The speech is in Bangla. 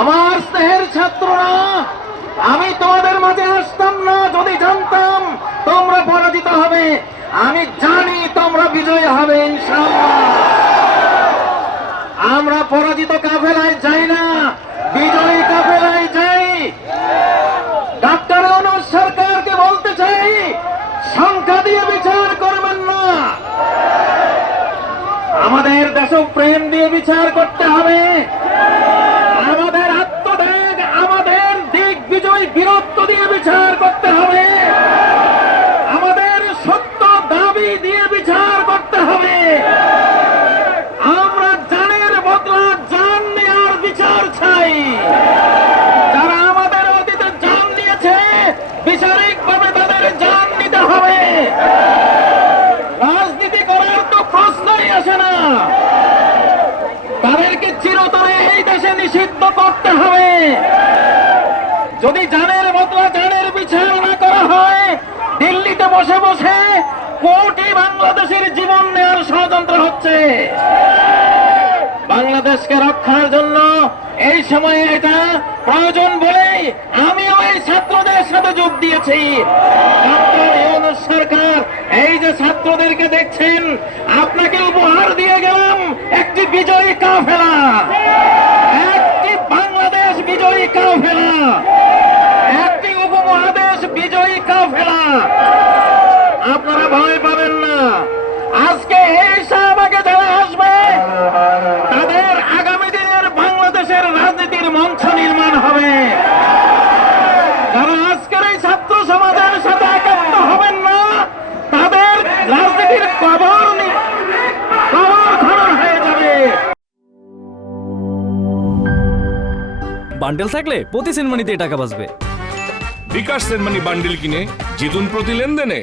আমার স্নেহের ছাত্ররা, আমি তোমাদের মাঝে আসতাম না যদি জানতাম তোমরা পরাজিত হবে। আমি জানি তোমরা বিজয় হবে ইনশাআল্লাহ। আমরা পরাজিত কাফেলায় যাই না, বিজয়ী কাফেলায় যাই। ডাক্তার ইউনূস সরকারকে বলতে চাই, সংখ্যা দিয়ে বিচার করবেন না, আমাদের দেশপ্রেম দিয়ে বিচার করতে হবে। আমাদের আত্মত্যাগ, আমাদের দিক বিজয় বীরত্ব দিয়ে বিচার করতে হবে। আমাদের সত্য দাবি দিয়ে বিচার করতে হবে। আমরা জানের বদলা জান নেওয়ার বিচার চাই। যারা আমাদের অতীতে জান নিয়েছে, বিচারিকভাবে তাদের জান নিতে হবে। রাজনীতি করার তো প্রশ্নই আসে না। তাদেরকে চিরতরে এই দেশে নিষিদ্ধ করতে হবে। যদি জানের বদলা জানের বিচার না করা হয়, দিল্লিতে বসে বসে কোটি বাংলাদেশের জীবন নেওয়ার ষড়যন্ত্র হচ্ছে। বাংলাদেশকে রক্ষার জন্য এই সময়ে এটা প্রয়োজন বলেই আমিও এই ছাত্রদের সাথে যোগ দিয়েছি। ডক্টর ইউনূস সরকার, এই যে ছাত্রদেরকে দেখছেন, আপনাকে উপহার দিয়ে গেলাম একটি বিজয়ী কাফেলা, একটি বাংলাদেশ বিজয়ী কাফেলা, একটি উপমহাদেশ বিজয়ী কাফেলা। আপনারা ভয় পাবেন না। আজকে এই শাহবাগে যারা আসবে, তাদের আগামী দিনের বাংলাদেশের রাজনীতির মঞ্চ নির্মাণ হবে। যারা আজকের এই ছাত্র সমাজের সাথে একাত্ম হবেন না, তাদের রাজনীতির কবর খনন হয়ে যাবে। বান্ডেল থাকলে প্রতি সেনমানিতে টাকা বাঁচবে। বিকাশ সেনমানি বান্ডিল কিনে জিতুন প্রতি লেনদেনে।